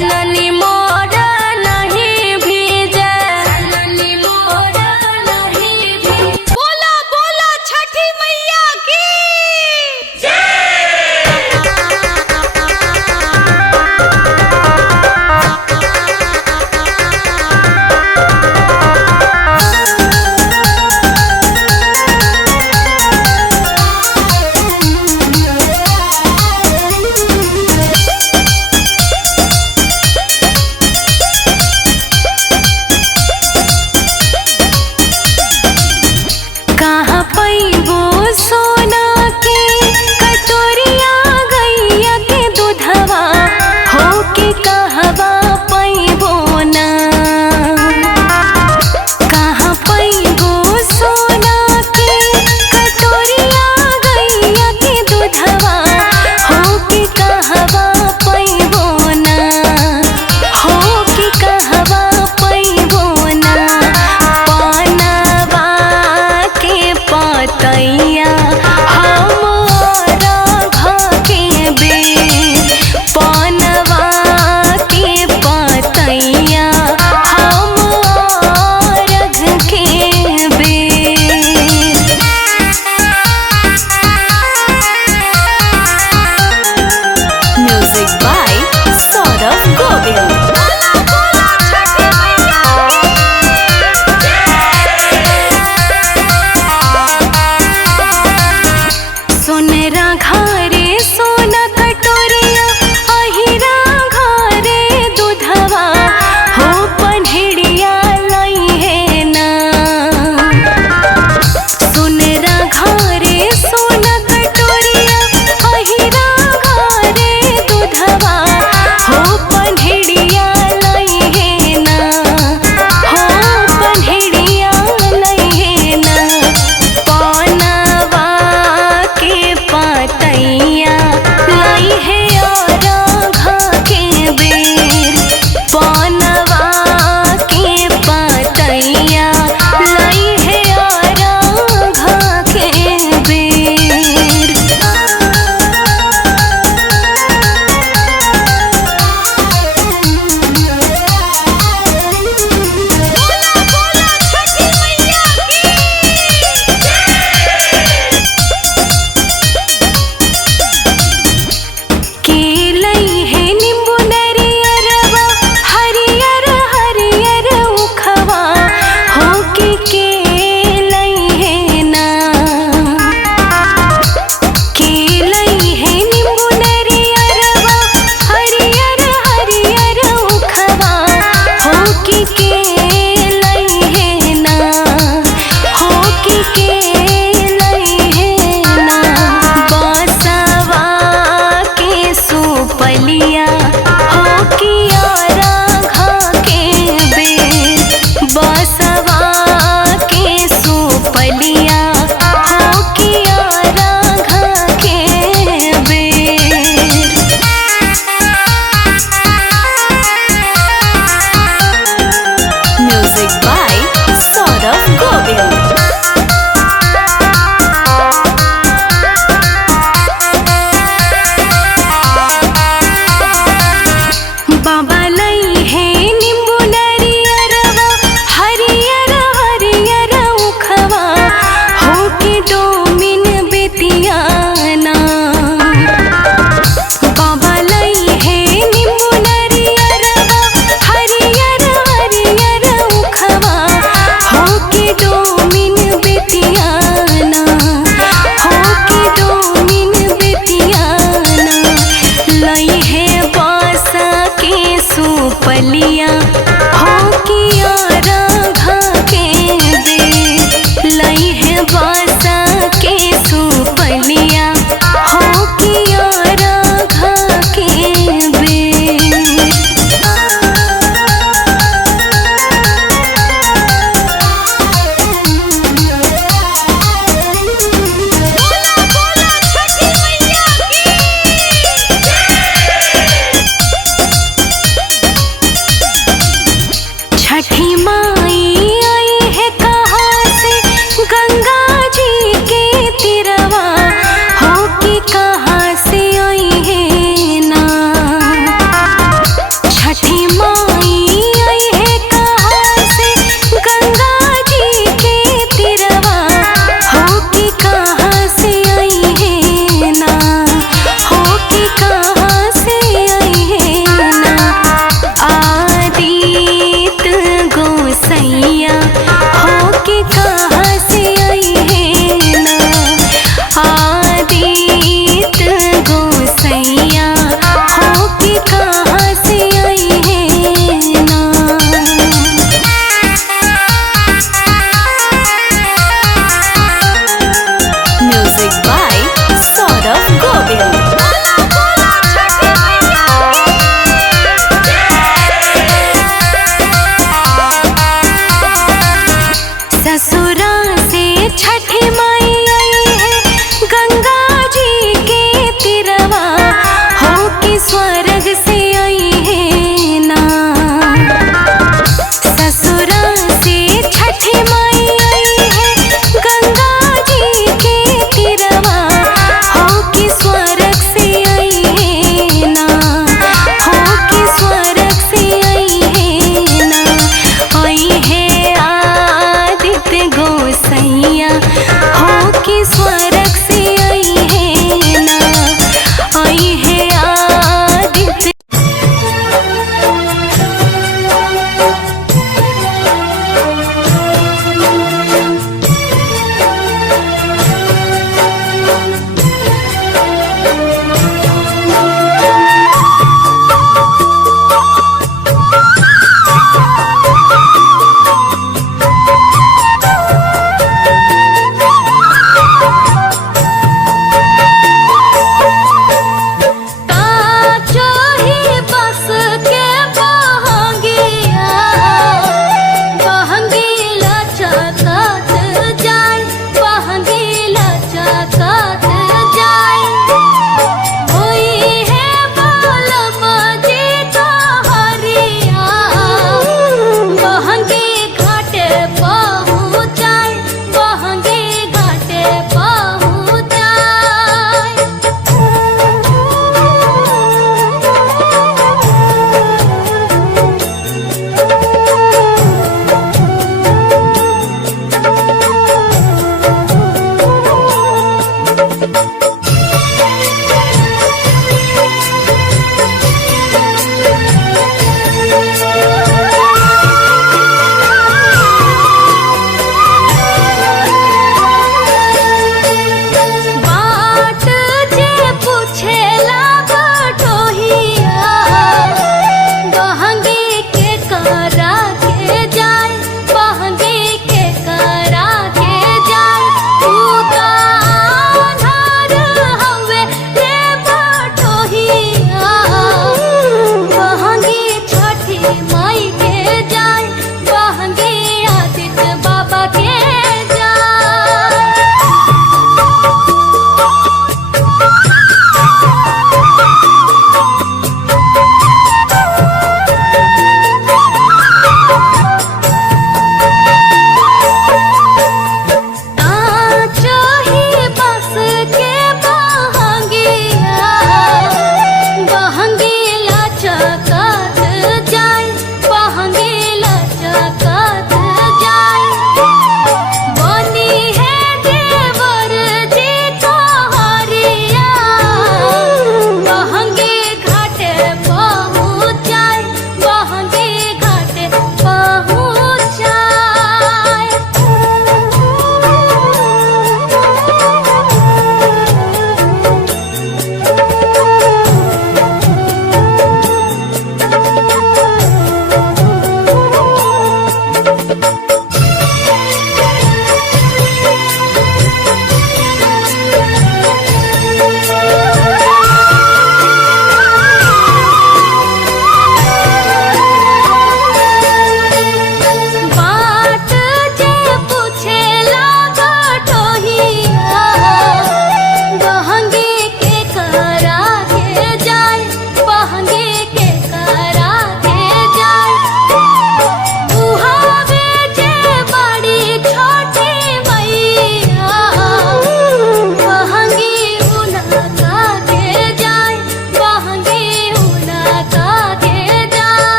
चननी मोर नहीं भीजे, चननी मोर नहीं भीजे। बोला बोला छठी मैया की कहाँ पैबो सोना के कटोरिया गैया के दूधवा हो के कहवा पैबो ना। कहाँ पैबो सोना के कटोरिया गैया के दूधवा हो के कहवा पैबो ना, हो के कहवा पैबो ना। पानवा के पतैया हमारा घके बेर, पानवा के पतैया हमारा घके बेर। Music by Saurabh Govil. बोला बोला छठी मैया सोनेरा घरे सोना कटोरिया अहिरा घरे दूधवा हो पन्हेड़िया लई है ना। सोनेरा घरे सोना कटोरिया अहिरा घरे दूधवा हो पन्हेड़िया लई है ना, हो पन्हेड़िया लई है ना। पानवा के पतैया लाई है और घके बेर, पानवा के पतैया लाई है और घके बेर। बोला बोला छठी मैया के लई है नींबू नरियरवा हरियर हरियर उखवा हो के लई है ना। के लई है नींबू नरियरवा हरियर हरियर उखवा हो के लई है ना, हो के लई है ना। बसवा के सुपलिया हो कियारा घके बेर, बसवा के सुपलिया हो कियारा घके बेर। Music by Saurabh Govil. बाबा लई है नींबू नरियरवा हरियर हरियर उखवा हो के डोमिन बेतियाना। बाबा लई है नींबू नरियरवा हरियर हरियर उखवा हो के डोमिन बेतियाना, हो के डोमिन बेतियाना। लई है बासा के सुपलिया हो कियारा घके बेर, लई है बासा के सुपलिया हो कियारा घके बेर। बोला बोला छठी मैया की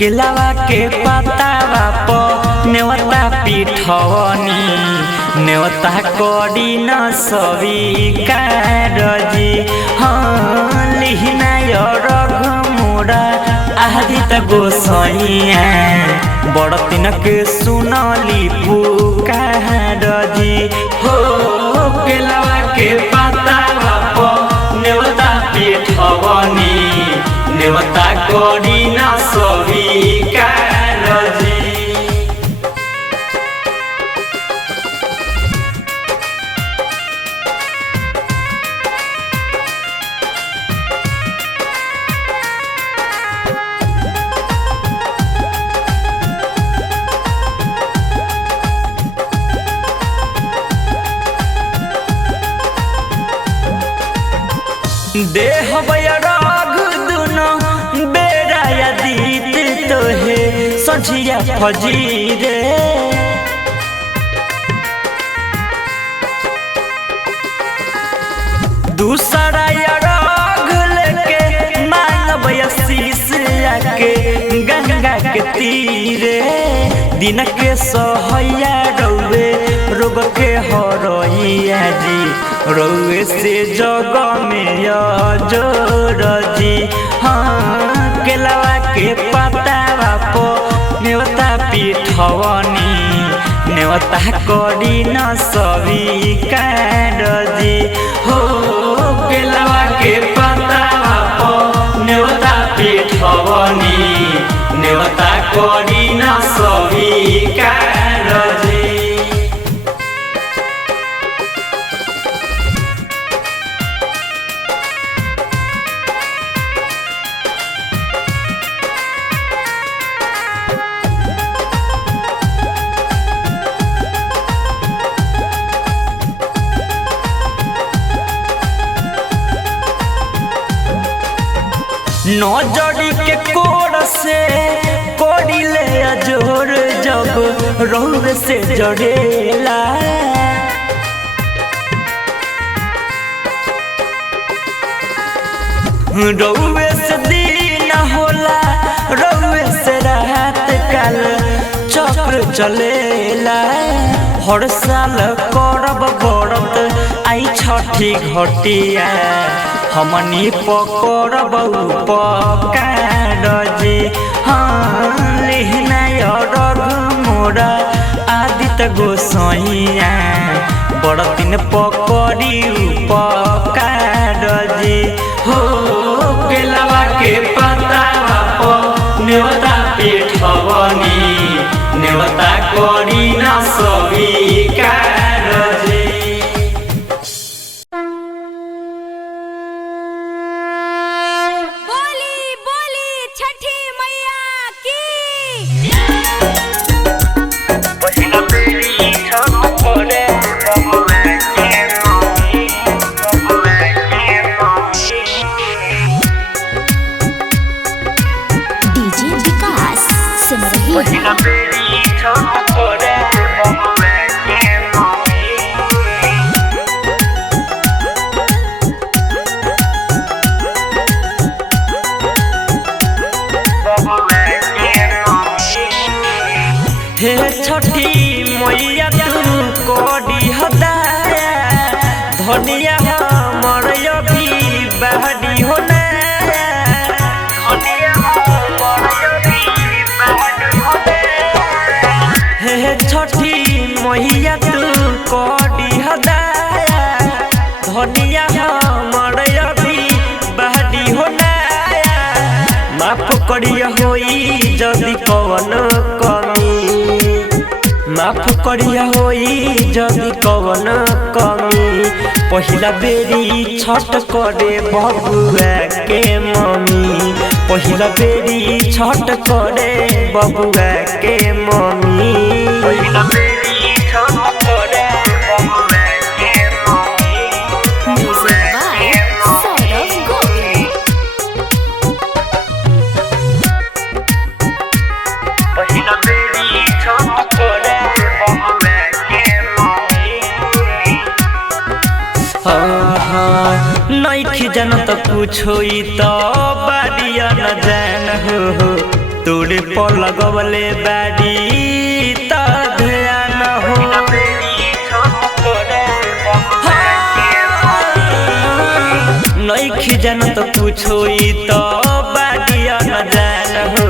केलावा के पतावा प नेवता पिठवनी नेवता करी न स्वीकार जी हाँ लिहिना रघ मोरा आदित गोसैया बड़ तिनक सुनली पुकार जी हो केलावा के पता करी न स्वीकार जी। देह राग दुनो बेरा यदीत तोहे सझिया फजीरे दूसरा राग लेके मानव शीश आके गंगा के तीरे दिन के सहैया रौवे रोग के हरैया जी रौवे से जग में जोर जी। हाँ केलवा के पतावा पो नेवता पिठवनी नेवता करी न स्वीकार जी। हो केलवा के पतावा पो नेवता पिठवनी नेवता करी न स्वीकार जी। नजरी के कोड़ से कोड़ी ले अजोर जब रोग से जड़ेला रौवे से दिन होला रौवे से रात काल चक्र चलेला हर साल करब बरत आई छठी घटिया हमनी पकड़ब उपकार जी। हाँ लिहना रघ मोरा आदित्य गोसाइया बड़ दिन पकड़ी उपकार जी। हो केलवा के पतावा पो नेवता पिठवनी नेवता करी न स्वीकार जी। हे छठी मैया तू कोडी हदाया धनिया हमर अभी बहडी होना धनिया हमर अभी बहडी होना। हे छठी मैया तू कोडी हदाया धनिया हमर अभी बहडी होना माफ करिया होई जदि कवन माफ करिया होई जदि कवन कमी पहिला बेरी छठ करे बबुआ के मम्मी पहिला बेरी छठ करे बबुआ के मम्मी पहिला बेरी छठ करे बबुआ के mummy. Music by Saurav Govind. पहिला बेरी छठ करे नइखी जानत कुछो त बाडिया न जान हो तोरे पर लगवले बाडी त ध्यान हो नइखी जानत कुछो त बाडिया न जान हो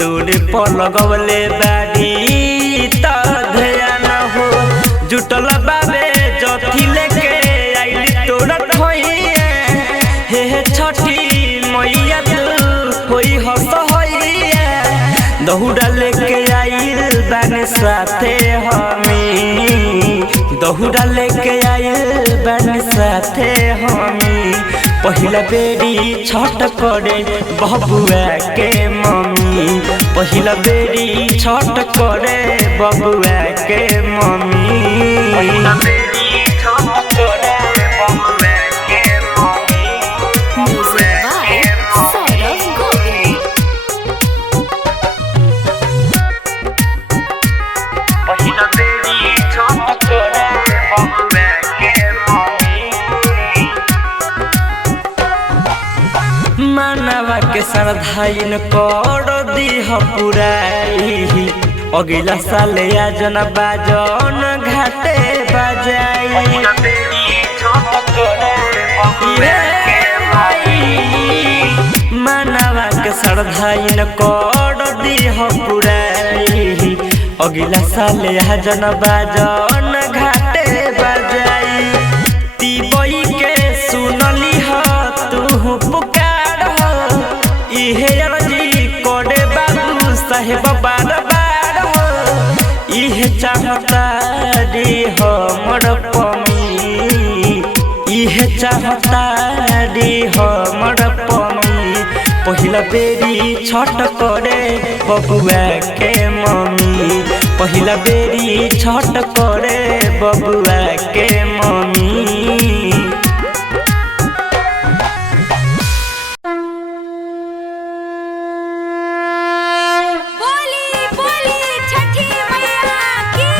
तोरे पर लगवले बाडी त ध्यान हो जुटल बाबे जथी लेके आइली तोरा खोइए हे छठी मैया तू होई दहुरा लेके आइल बानी साथे हमी दहुरा लेके आइल बानी साथे हमी पहिला बेरी छठ करे बबुआ के मम्मी पहिला बेरी छठ करे बबुआ के मम्मी पहिला बेरी छठ करे बबुआ के mummy Music by Saurav Govind. पहिला बेरी छठ करे बबुआ के मम्मी मानवा के श्रद्धाइन कर दीह पुराई अगिला साल आजन बाजन घाटे बजाई मानवा के श्रद्धाइन कर दीह पुराई अगिला साल आजन बाजन घाटे बजाई तिबई के सुनली ह तू पुकार इहे अर्जी करे बाबू साहेब बार बार इहे चाहता रे हमर पमी इहे चाहता रे हमर पमी पहिला बेरी छठ करे बबुआ के मम्मी पहिला बेरी छठ करे बबुआ के मम्मी बोली बोली छठी मैया की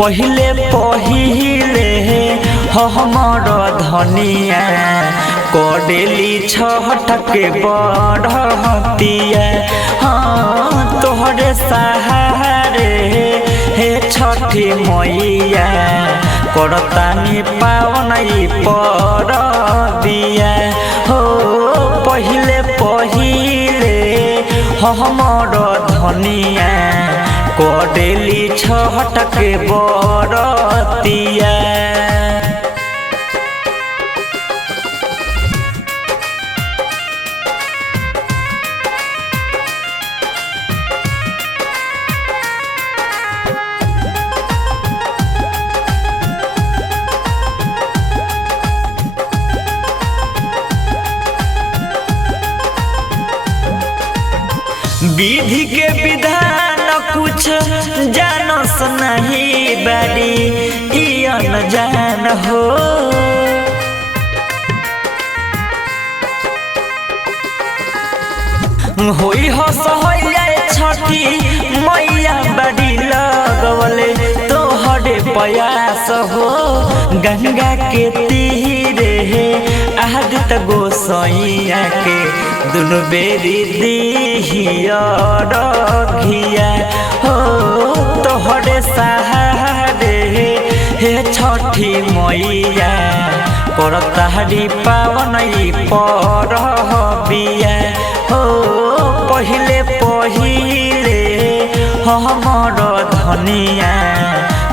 पहिले पहिले हमर धनिया कडेली छठ के बड़तिया हाँ तोहरे सहारे हे छठी मैया करतानी पावन पर दिया हो पहिले पहिले हमर धनिया कडेली छठ के बड़तिया विधि के विधान कुछ जानस नहीं बारी ई अनजान हो होई हो सहैया छठी मैया बाड़ी लगवले तोहरे प्रयास हो गंगा के तीरे आदित गोसैया के दुनु बेरी दिहिया रखिया हो तोहरे सहारे हे छठी मैया करताहरी पावन पर बिया हो पहिले पहिले हमर धनिया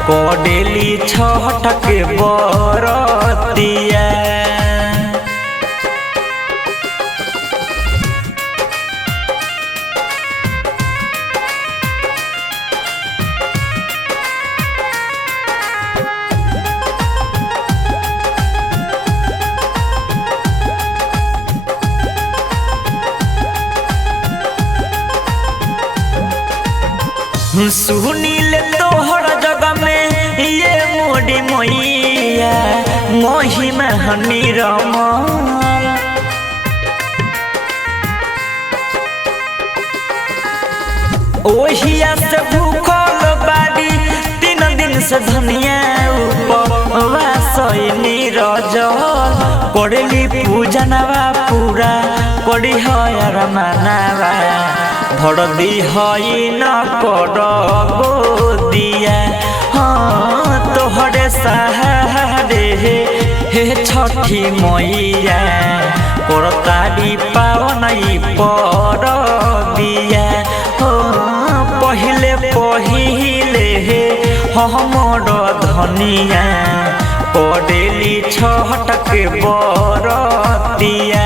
कडेली छठ के बड़तिया सुनील तोहर जगह में ये मोड़ी मैया महिमा निरमल ओहिया से भूखल बाड़ी 3 दिन से धनिया उपवास निरजल करेली पूजनवा पूरा करी हर मानवा भर दी हई न कर गोदिया हाँ तोहरे सहारे हे छठी मैया करतारी पावन पर बिया हो पहिले पहिले हमर धनिया करेली छठ के बरतिया।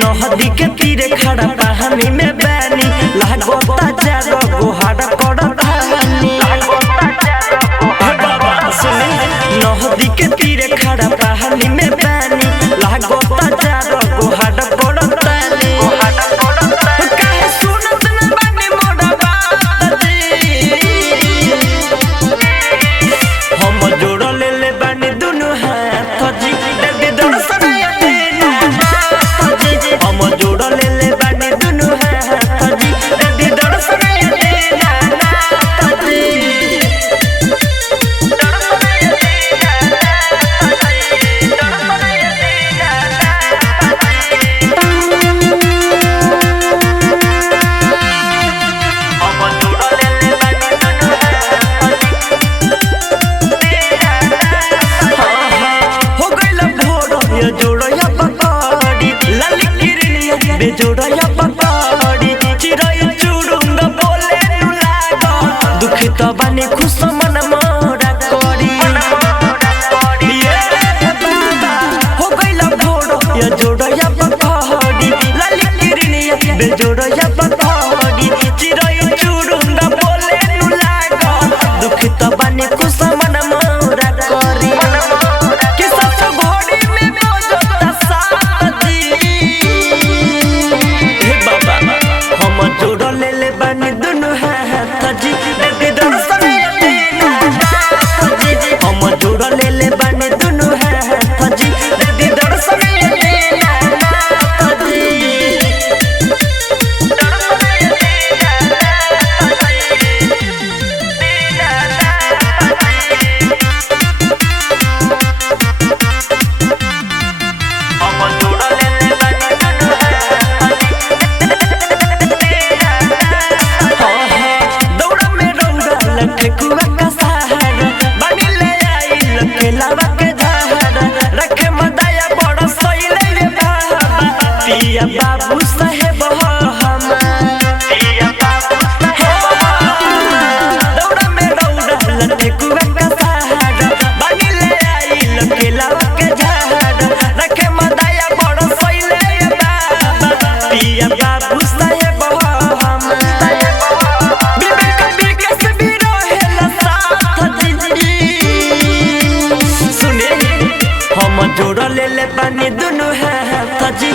नदी के तीरे खड़ा पानी में बैनी लागोता जागो गुहाड़ पड़ता हनी बाबा सुनी नदी के तीरे खड़ा पानी में बैनी लागोता जागो गुहाड़ पड़ता हनी काहे सुनत न बानी मोड़ा बात जी हम जोड़ ले बानी दुनु हाथ बेजोड़या पकड़ी चिरई चुड़ुंग बोले नु लागो दुखित बानी खुश मन मोरा करी ये बाबा हो गइल भोर या जोड़या पकड़ी लाली किरनिया बेजोड़या पकड़ी चिरई चुड़ुंग बोले नु लागो दुखित बानी खुश मन मोरा करी कि सब घोड़ी में मौजूदा साथ दी हे बाबा हम जोड़ ले ले बानी दुनु हाथ जी दे दर्शन देना जी हम जोड़ ले ले बानी दुनु हाथ जी दे दर्शन देना जी हम जोड़ ले ले बानी दुनु दौड़ा में रौड़ा लखे कुआ का सहारा बनी ले आई लखे लावा के धारा रखे मदाया बड़ सैले रे बाबा पिया बाबू साहेब हो हमार पिया बाबू साहेब दौड़ा में रौड़ा लखे कुआ का सहारा बनी ले आई लखे लावा के धारा रखे मदाया बड़ सैले रे बाबा पिया बाबू साहेब हो हमार विवेक विकास भी रहेला साथ जी सुने हम जोड़ ले ले बानी दुनु हाथ जी